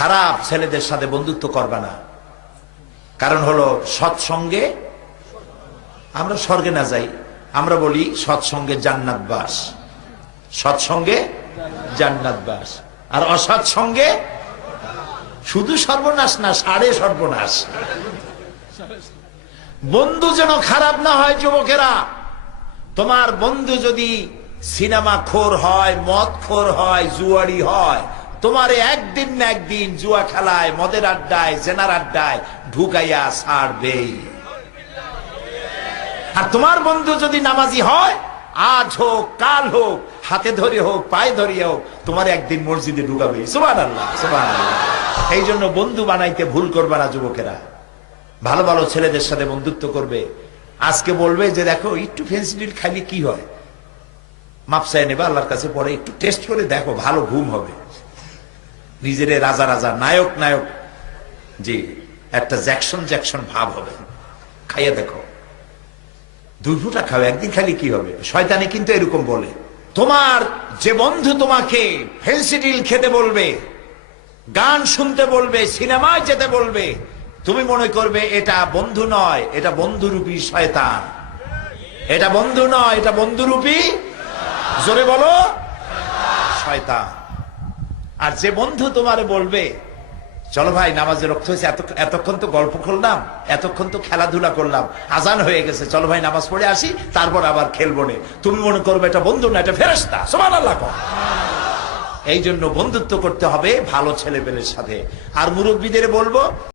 খারাপ ছেলেদের সাথে বন্ধুত্ব করবে না। কারণ হলো সৎসঙ্গে আমরা স্বর্গে না যাই, আমরা বলি সৎসঙ্গে জান্নাত বাস, সৎসঙ্গে জান্নাত বাস। আর অসৎসঙ্গে শুধু সর্বনাশ না, সাড়ে সর্বনাশ। বন্ধু যেন খারাপ না হয় যুবকেরা। তোমার বন্ধু যদি সিনেমা খোর হয়, মদ খোর হয়, জুয়ারি হয়, তোমার একদিন না একদিন জুয়া খেলায়, মদের আড্ডায়, জেনার আড্ডায় ঢুকাইয়া ছাড়বেই। আর তোমার বন্ধু যদি নামাজি হয়, আজ হোক কাল হোক, হাতে ধরে হোক পায়ে ধরিয়ে হোক, তোমার একদিন মসজিদে ঢুকাবে। সুবহানাল্লাহ, সুবহানাল্লাহ। এই জন্য বন্ধু বানাইতে ভুল করবে না যুবকেরা। ভালো ভালো ছেলেদের সাথে বন্ধুত্ব করবে। আজকে বলবে যে দেখো একটু ফেন্সিডিল খাইলে কি হয়, মাপসায় নেবে আল্লাহর কাছে, পরে একটু টেস্ট করে দেখো, ভালো ঘুম হবে। নিজের রাজা রাজা, নায়ক নায়ক, জি একটা জ্যাকসন জ্যাকসন ভাব হবে। খাইয়ে দেখো, 2 ফুটা খাও, একদিন খালি কি হবে। শয়তানে কিন্তু এরকম বলে। তোমার যে বন্ধু তোমাকে ফেন্সিডিল খেতে বলবে, গান শুনতে বলবে, সিনেমায় যেতে বলবে, তুমি মনে করবে এটা বন্ধু নয়, এটা বন্ধুরূপী শয়তান। এটা বন্ধু নয়, এটা বন্ধুরূপী, জোরে বলো, শয়তান। আর যে বন্ধু তোমারে বলবে চলো ভাই নামাজে রক্ত হয়েছে, এতক্ষণ তো গল্প করলাম, এতক্ষণ তো খেলাধুলা করলাম, আজান হয়ে গেছে, চলো ভাই নামাজ পড়ে আসি, তারপর আবার খেলবো না, তুমি মনে করবে এটা বন্ধু না, এটা ফেরেশতা। সুবহানাল্লাহ। এই জন্য বন্ধুত্ব করতে হবে ভালো ছেলেপেলের সাথে। আর মুরব্বীদের বলবো